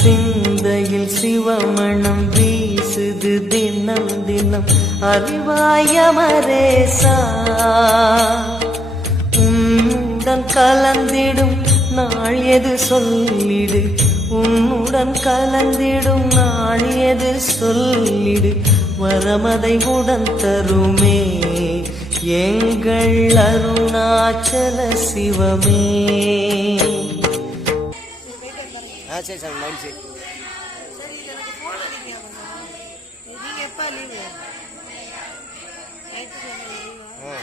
சிந்தையில் சிவமணம் வீசுது தினம் தினம் அறிவாயமரேசா உன்னுடன் கலந்திடும் நாள் எது சொல்லிடு உன்னுடன் கலந்திடும் நாள் எது சொல்லிடு வரமதை உடன் தருமே எங்கள் அருணாச்சல சிவமே. சரி சார் மைண்ட் சரி. சரி எனக்கு ஃபோன் அடிங்க கொஞ்சம். நீங்கள் எப்போ லீவு? ஞாயிற்றுக்கிழமை லீவா?